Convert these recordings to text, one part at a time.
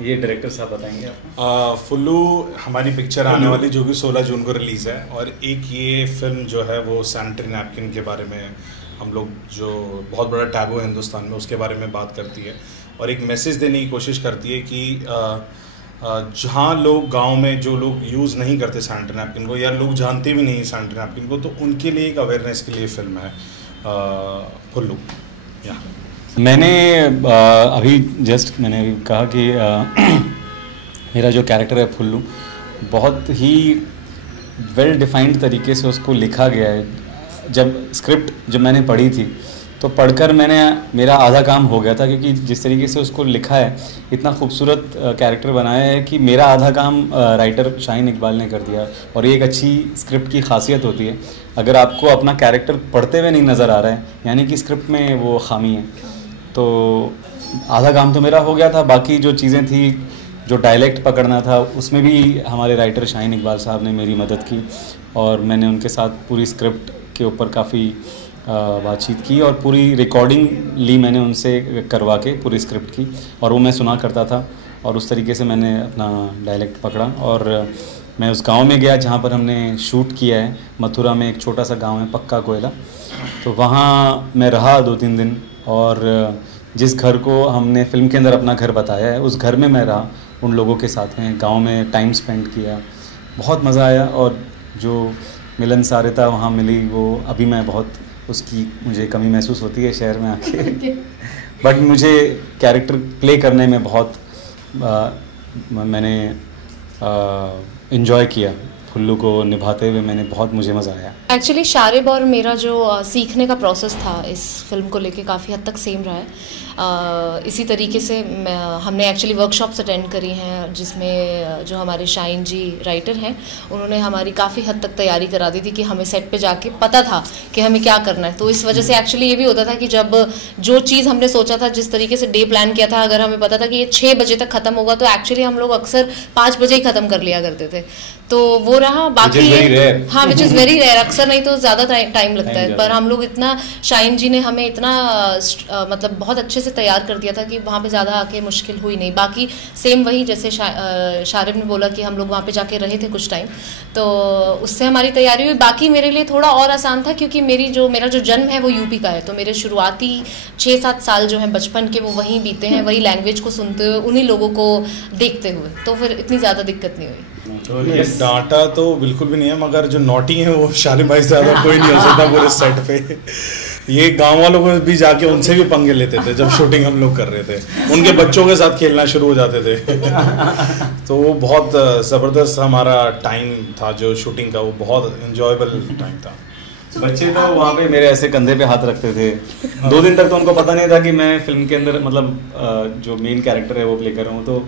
ये डायरेक्टर साहब बताएंगे आपको। फुल्लू हमारी पिक्चर आने वाली जो कि 16 जून को रिलीज़ है, और एक ये फिल्म जो है वो सैनिटरी नैपकिन के बारे में हम लोग, जो बहुत बड़ा टैबू है हिंदुस्तान में, उसके बारे में बात करती है और एक मैसेज देने की कोशिश करती है कि जहाँ लोग गांव में जो लोग यूज़ नहीं करते सैनिटरी नैपकिन को, या लोग जानते भी नहीं सैनिटरी नैपकिन को, तो उनके लिए एक अवेयरनेस के लिए फिल्म है फुल्लू। मैंने अभी जस्ट मैंने अभी कहा कि मेरा जो कैरेक्टर है फुल्लू, बहुत ही वेल डिफाइंड तरीके से उसको लिखा गया है। जब मैंने पढ़ी थी तो पढ़कर मेरा आधा काम हो गया था, क्योंकि जिस तरीके से उसको लिखा है, इतना खूबसूरत कैरेक्टर बनाया है कि मेरा आधा काम राइटर शाहीन इकबाल ने कर दिया। और ये एक अच्छी स्क्रिप्ट की खासियत होती है, अगर आपको अपना कैरेक्टर पढ़ते हुए नहीं नज़र आ रहा है, यानी कि स्क्रिप्ट में वो खामी है। तो आधा काम तो मेरा हो गया था। बाकी जो चीज़ें थी, जो डायलेक्ट पकड़ना था, उसमें भी हमारे राइटर शाहीन इकबाल साहब ने मेरी मदद की, और मैंने उनके साथ पूरी स्क्रिप्ट के ऊपर काफ़ी बातचीत की, और पूरी रिकॉर्डिंग ली मैंने उनसे करवा के पूरी स्क्रिप्ट की, और वो मैं सुना करता था, और उस तरीके से मैंने अपना डायलेक्ट पकड़ा। और मैं उस गांव में गया जहां पर हमने शूट किया है, मथुरा में एक छोटा सा गांव है पक्का कोयला, तो वहाँ मैं रहा 2-3 दिन, और जिस घर को हमने फिल्म के अंदर अपना घर बताया है, उस घर में मैं रहा, उन लोगों के साथ में गाँव में टाइम स्पेंड किया, बहुत मज़ा आया। और जो मिलनसारता वहाँ मिली, वो अभी मैं बहुत उसकी मुझे कमी महसूस होती है शहर में आके बट मुझे कैरेक्टर प्ले करने में बहुत मैंने एंजॉय किया। फुल्लू को निभाते हुए मुझे मज़ा आया। एक्चुअली शारिब और मेरा जो सीखने का प्रोसेस था इस फिल्म को लेके काफ़ी हद तक सेम रहा है। इसी तरीके से हमने एक्चुअली वर्कशॉप्स अटेंड करी हैं, जिसमें जो हमारे शाहीन जी राइटर हैं, उन्होंने हमारी काफ़ी हद तक तैयारी करा दी थी कि हमें सेट पे जाके पता था कि हमें क्या करना है। तो इस वजह से एक्चुअली ये भी होता था कि जब जो चीज़ हमने सोचा था, जिस तरीके से डे प्लान किया था, अगर हमें पता था कि ये 6 बजे तक ख़त्म होगा, तो एक्चुअली हम लोग अक्सर 5 बजे ही ख़त्म कर लिया करते थे। तो वो रहा। बाकी हाँ, विच इज़ वेरी रेयर, अक्सर नहीं तो ज़्यादा टाइम लगता है, पर हम लोग इतना, शाहीन जी ने हमें इतना मतलब बहुत अच्छे से तैयार कर दिया था कि वहाँ पे ज़्यादा आके मुश्किल हुई नहीं। बाकी सेम वही जैसे शारिब ने बोला कि हम लोग वहाँ पे जाके रहे थे कुछ टाइम, तो उससे हमारी तैयारी हुई। बाकी मेरे लिए थोड़ा और आसान था, क्योंकि मेरा जो जन्म है वो यूपी का है, तो मेरे शुरुआती 6-7 साल जो हैं बचपन के, वो वहीं बीते हैं, वही लैंग्वेज को सुनते हुए, उन्हीं लोगों को देखते हुए, तो फिर इतनी ज़्यादा दिक्कत नहीं हुई। तो ये डांटा तो बिल्कुल भी नहीं है, मगर जो नॉटी है वो शालिम भाई से ज़्यादा कोई नहीं हो सकता पूरे सेट पे। ये गांव वालों को भी जाके उनसे भी पंगे लेते थे जब शूटिंग हम लोग कर रहे थे, उनके बच्चों के साथ खेलना शुरू हो जाते थे तो वो बहुत ज़बरदस्त हमारा टाइम था जो शूटिंग का, वो बहुत एंजॉयबल टाइम था। बच्चे तो वहाँ पे मेरे ऐसे कंधे पे हाथ रखते थे। 2 दिन तक तो उनको पता नहीं था कि मैं फिल्म के अंदर मतलब जो मेन कैरेक्टर है वो प्ले कर रहा हूँ। तो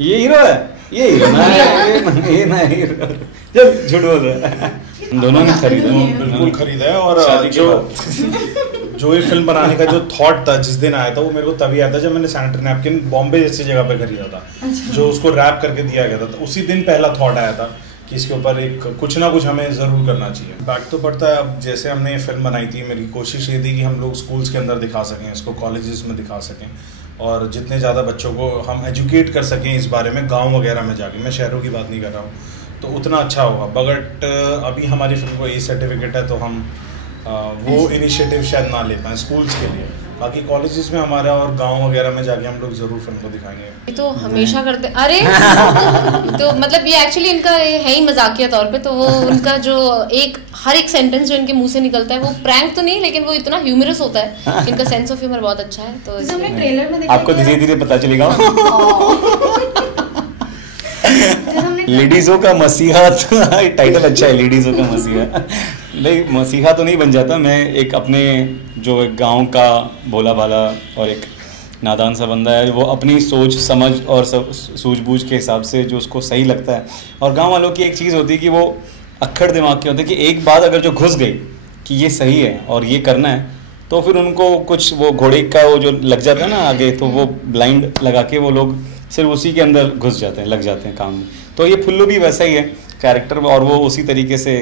ये हीरो है, ये हीरो ना है, ये ना हीरो, जब झूठ बोल रहा है। दोनों ने खरीदा, बिल्कुल खरीदा है। और जो ये फिल्म बनाने का जो थॉट था, जिस दिन आया था, वो मेरे को तभी आया था जब मैंने सैनिटरी नैपकिन बॉम्बे जैसी जगह पे खरीदा था, जो उसको रैप करके दिया गया था। तो उसी दिन पहला थॉट आया था कि इसके ऊपर एक कुछ ना कुछ हमें ज़रूर करना चाहिए। बैक तो पड़ता है। अब जैसे हमने ये फिल्म बनाई थी, मेरी कोशिश ये थी कि हम लोग स्कूल्स के अंदर दिखा सकें, इसको कॉलेजेस में दिखा सकें, और जितने ज़्यादा बच्चों को हम एजुकेट कर सकें इस बारे में, गांव वगैरह में जाके, मैं शहरों की बात नहीं कर रहा हूँ, तो उतना अच्छा होगा। बट अभी हमारी फिल्म को ए सर्टिफिकेट है, तो हम वो इनिशिएटिव शायद ना ले पाएँ स्कूल्स के लिए। बाकी कॉलेजेस में हमारा और गांव वगैरह में जाके हम लोग ज़रूर फिल्म को दिखाएंगे। ये तो हमेशा करते, अरे तो मतलब ये एक्चुअली इनका है ही मजाकिया तौर पे। तो वो उनका जो हर एक सेंटेंस जो इनके मुंह से निकलता है, वो प्रैंक तो नहीं, लेकिन वो इतना ह्यूमरस होता है, इनका सेंस ऑफ ह्यूमर बहुत अच्छा है। तो ट्रेलर में आपको धीरे धीरे पता चलेगा। लेडीजों का मसीहा, टाइटल अच्छा है, लेडीजों का मसीहा। नहीं, मसीहा तो नहीं बन जाता मैं। एक अपने जो एक गांव का भोला भाला और एक नादान सा बंदा है, वो अपनी सोच समझ और सूझबूझ के हिसाब से जो उसको सही लगता है। और गांव वालों की एक चीज़ होती है कि वो अक्खड़ दिमाग के होते हैं कि एक बात अगर जो घुस गई कि ये सही है और ये करना है, तो फिर उनको कुछ वो घोड़े का वो जो लग जाता है ना आगे, तो वो ब्लाइंड लगा के वो लोग सिर्फ उसी के अंदर घुस जाते हैं, लग जाते हैं काम में। तो ये फुल्लू भी वैसा ही है कैरेक्टर, और वो उसी तरीके से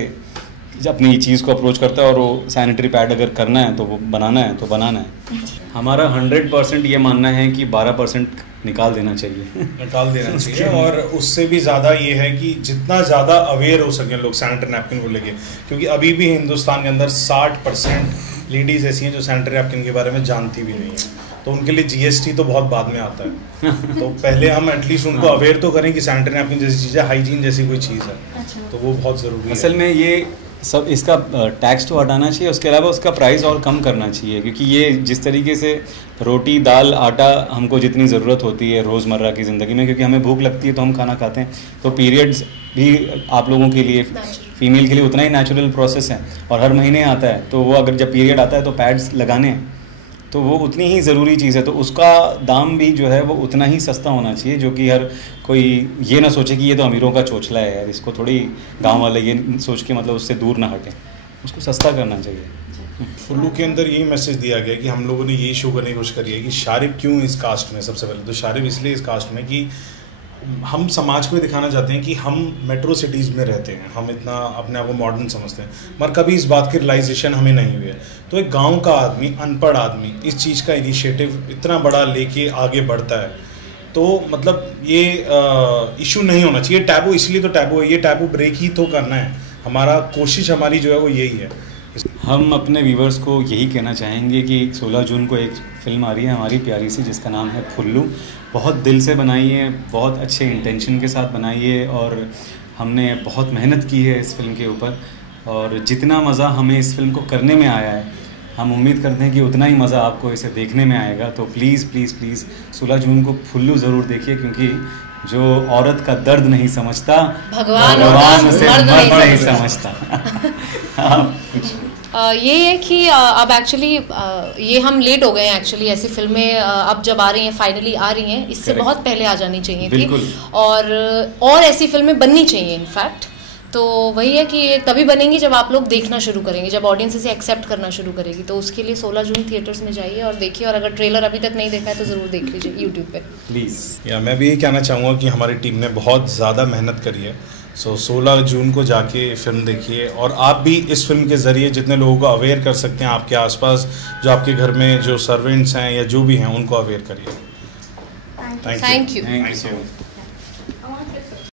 अपनी चीज़ को अप्रोच करता है और वो सैनिटरी पैड अगर करना है तो वो बनाना है तो बनाना है। हमारा 100% ये मानना है कि 12% निकाल देना चाहिए। निकाल देना चाहिए और उससे भी ज़्यादा ये है कि जितना ज़्यादा अवेयर हो सकें लोग सैनिटरी नैपकिन को लेके, क्योंकि अभी भी हिंदुस्तान के अंदर 60% लेडीज़ ऐसी हैं जो सैनिटरी नैपकिन के बारे में जानती भी नहीं है, तो उनके लिए जीएसटी तो बहुत बाद में आता है। तो पहले हम एटलीस्ट उनको अवेयर तो करें कि सैनिटरी नैपकिन जैसी चीज़ है, हाइजीन जैसी कोई चीज़ है, तो वो बहुत ज़रूरी है। असल में ये सब इसका टैक्स तो हटाना चाहिए, उसके अलावा उसका प्राइस और कम करना चाहिए, क्योंकि ये जिस तरीके से रोटी दाल आटा हमको जितनी ज़रूरत होती है रोज़मर्रा की ज़िंदगी में, क्योंकि हमें भूख लगती है तो हम खाना खाते हैं, तो पीरियड्स भी आप लोगों के लिए फीमेल के लिए उतना ही नेचुरल प्रोसेस है और हर महीने आता है, तो वो अगर जब पीरियड आता है तो पैड्स लगाने हैं, तो वो उतनी ही ज़रूरी चीज़ है, तो उसका दाम भी जो है वो उतना ही सस्ता होना चाहिए, जो कि हर कोई ये ना सोचे कि ये तो अमीरों का चोचला है यार, इसको थोड़ी गांव वाले ये सोच के मतलब उससे दूर ना हटें, उसको सस्ता करना चाहिए। फुल्लू के अंदर यही मैसेज दिया गया कि हम लोगों ने यही शो करने की कोशिश करी है कि शारिब क्यों इस कास्ट में, सबसे पहले तो शारिब इसलिए इस कास्ट में कि हम समाज को दिखाना चाहते हैं कि हम मेट्रो सिटीज़ में रहते हैं, हम इतना अपने आप को मॉडर्न समझते हैं, मगर कभी इस बात की रियलाइजेशन हमें नहीं हुई है। तो एक गांव का आदमी, अनपढ़ आदमी इस चीज़ का इनिशिएटिव इतना बड़ा लेके आगे बढ़ता है, तो मतलब ये इशू नहीं होना चाहिए। टैबू इसलिए तो टैबू है, ये टैबू ब्रेक ही तो करना है, हमारा कोशिश हमारी जो है वो यही है। हम अपने व्यूवर्स को यही कहना चाहेंगे कि 16 जून को एक फ़िल्म आ रही है हमारी प्यारी सी, जिसका नाम है फुल्लू। बहुत दिल से बनाई है, बहुत अच्छे इंटेंशन के साथ बनाई है और हमने बहुत मेहनत की है इस फिल्म के ऊपर, और जितना मज़ा हमें इस फिल्म को करने में आया है, हम उम्मीद करते हैं कि उतना ही मज़ा आपको इसे देखने में आएगा। तो प्लीज़ प्लीज़ प्लीज़ 16 जून को फुल्लू ज़रूर देखिए, क्योंकि जो औरत का दर्द नहीं समझता भगवान उसे मर्द नहीं समझता। ये है कि अब एक्चुअली ये हम लेट हो गए हैं एक्चुअली, ऐसी फिल्में अब जब आ रही हैं, फाइनली आ रही हैं, इससे बहुत पहले आ जानी चाहिए थी, और ऐसी फिल्में बननी चाहिए इनफैक्ट। तो वही है कि तभी बनेंगी जब आप लोग देखना शुरू करेंगे, जब ऑडियंस इसे एक्सेप्ट करना शुरू करेगी, तो उसके लिए 16 जून थिएटर्स में जाइए और देखिए, और अगर ट्रेलर अभी तक नहीं देखा है तो ज़रूर देख लीजिए यूट्यूब पे प्लीज़। या मैं भी यही कहना चाहूँगा कि हमारी टीम ने बहुत ज़्यादा मेहनत करी है, 16 जून को जाके फिल्म देखिए, और आप भी इस फिल्म के ज़रिए जितने लोगों को अवेयर कर सकते हैं, आपके आसपास जो आपके घर में जो सर्वेंट्स हैं या जो भी हैं, उनको अवेयर करिए। Thank you.